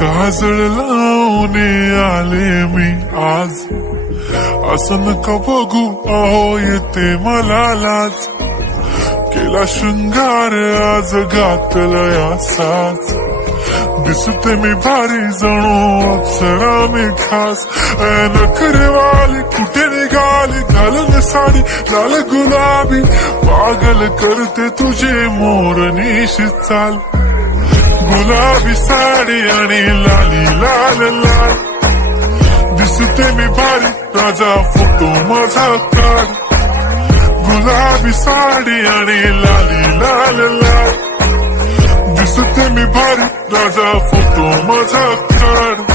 काजळ लावून आले मी आज, असं नका बघू अहो येते मला लाज. केला शृंगार आज घातला असाच, दिसते मी भारी जणू अप्सरा मी खास. नखरेवाली कुठे निघाली घालून साडी लाल गुलाबी, पागल करते तुझे मोरनीशी चाल. गुलाबी साडी आणि लाली लाल लाल, दिसते मी भारी राजा फोटो माझा काढ. गुलाबी साडी आणि लाली लाल लाल, दिसते मी भारी राजा फोटो माझा काढ.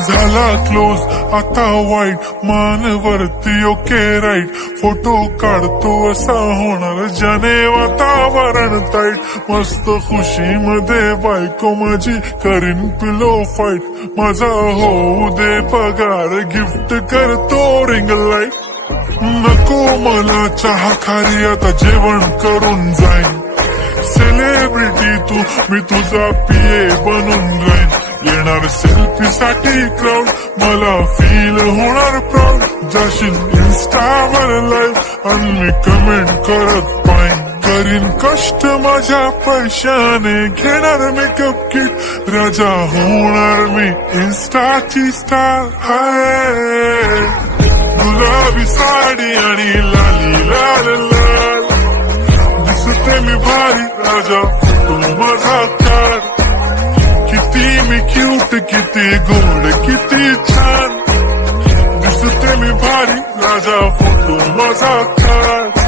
झाला क्लोज आता वाईट मानवरती ओके राईट. फोटो काढतो असा होणार ज्याने वातावरण ताईट. मस्त खुशी मध्ये बायको माझी करीन पिलो फाईट. माझा होऊ दे पगार गिफ्ट करतो रिंग लाईट. नको मला चहा खारी आता जेवण करून जाईन. सेलिब्रिटी तू मी तुझा पिये बनून जाईन. येणार सेल्फी साठी क्राऊड मला फील होणार प्राऊड. जाशील इन्स्टावर लाईव्ह आणि मी कमेंट करत पाईन. करीन कष्ट माझ्या पैशाने घेणार मेकअप किट. राजा होणार मी इन्स्टाची स्टार. हाय गुलाबी साडी आणि लाली लाल लाल, दिसते मी भारी राजा फोटो माझा काढ. किती मी क्यूट किती गोड किती छान, दिसते मी भारी राजा फोटो माझा काढ.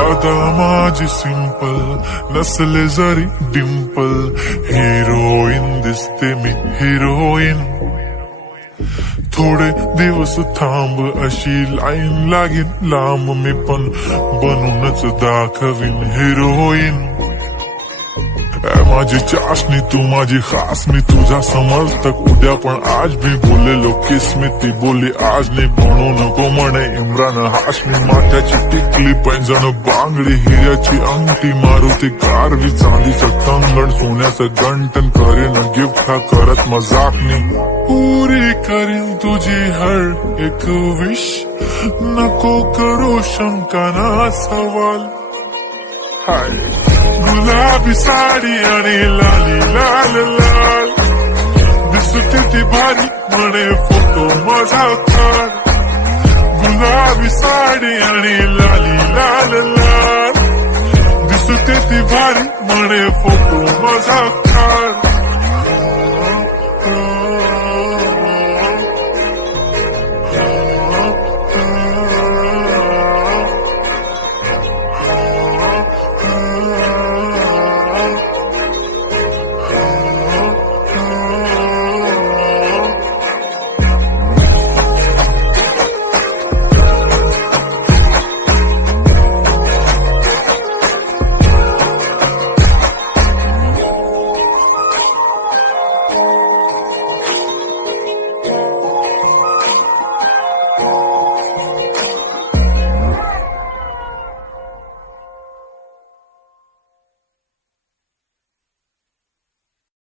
आता माझी सिंपल नसले जरी डिंपल, हिरोईन दिसते मी हिरोईन. थोडे दिवस थांब अशी लाईन लागेल लांब, मी पण बनूनच दाखवीन हिरोईन. माझी चाशनी तू माझी खास, मी तुझा समर्थक उद्या पण आज भी बोललेलो किस मी. ती बोली आज नाही म्हणू नको म्हणे इम्रान हाशमी. माथ्याची टिकली पैंजण बांगडी हिऱ्याची अंगठी, मारुती कारवी चांदीचं कंगण सोन्याचं गंटन. करीन गिफ्ट हा करत मजाकनी, पुरी करीन तुझी हर एक विश. नको करू शंका ना सवाल. हाय गुलाबी साडी आणि लाली लाल लाल, दिसते ती भारी म्हणे फोटो माझा काढ. गुलाबी साडी आणि लाली लाल लाल, दिसते ती भारी म्हणे फोटो माझा काढ.